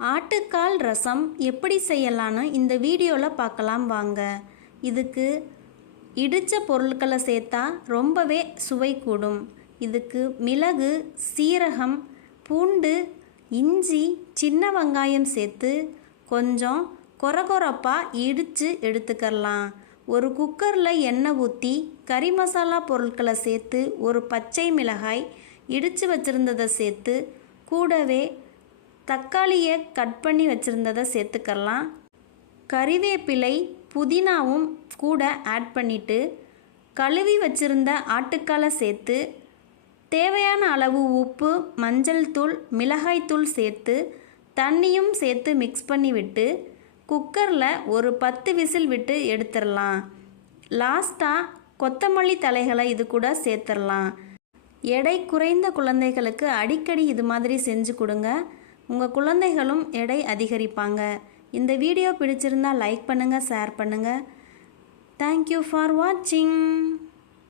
ஆட்டுக்கால் ரசம் எப்படி செய்யலான்னு இந்த வீடியோவில் பார்க்கலாம் வாங்க. இதுக்கு இடித்த பொருட்களை சேர்த்தா ரொம்பவே சுவை கூடும். இதுக்கு மிளகு சீரகம் பூண்டு இஞ்சி சின்ன வெங்காயம் சேர்த்து கொஞ்சம் கொரகொரப்பாக இடித்து எடுத்துக்கலாம் ஒரு குக்கரில் எண்ணெய் ஊற்றி கறி மசாலா பொருட்களை சேர்த்து ஒரு பச்சை மிளகாய் இடித்து வச்சுருந்ததை சேர்த்து கூடவே தக்காளியை கட் பண்ணி வச்சுருந்ததை சேர்த்துக்கலாம் கறிவேப்பிலை புதினாவும் கூட ஆட் பண்ணிவிட்டு கழுவி வச்சுருந்த ஆட்டுக்காலை சேர்த்து தேவையான அளவு உப்பு மஞ்சள் தூள் மிளகாய்த்தூள் சேர்த்து தண்ணியும் சேர்த்து மிக்ஸ் பண்ணி விட்டு குக்கரில் ஒரு பத்து விசில் விட்டு எடுத்துடலாம். லாஸ்ட்டாக கொத்தமல்லி தலைகளை இது கூட சேர்த்துடலாம். எடை குறைந்த குழந்தைகளுக்கு அடிக்கடி இது மாதிரி செஞ்சு கொடுங்க. உங்கள் குழந்தைகளும் எடை அதிகரிப்பாங்க. இந்த வீடியோ பிடிச்சிருந்தா லைக் பண்ணுங்கள் ஷேர் பண்ணுங்கள் தேங்க்யூ ஃபார் வாட்சிங்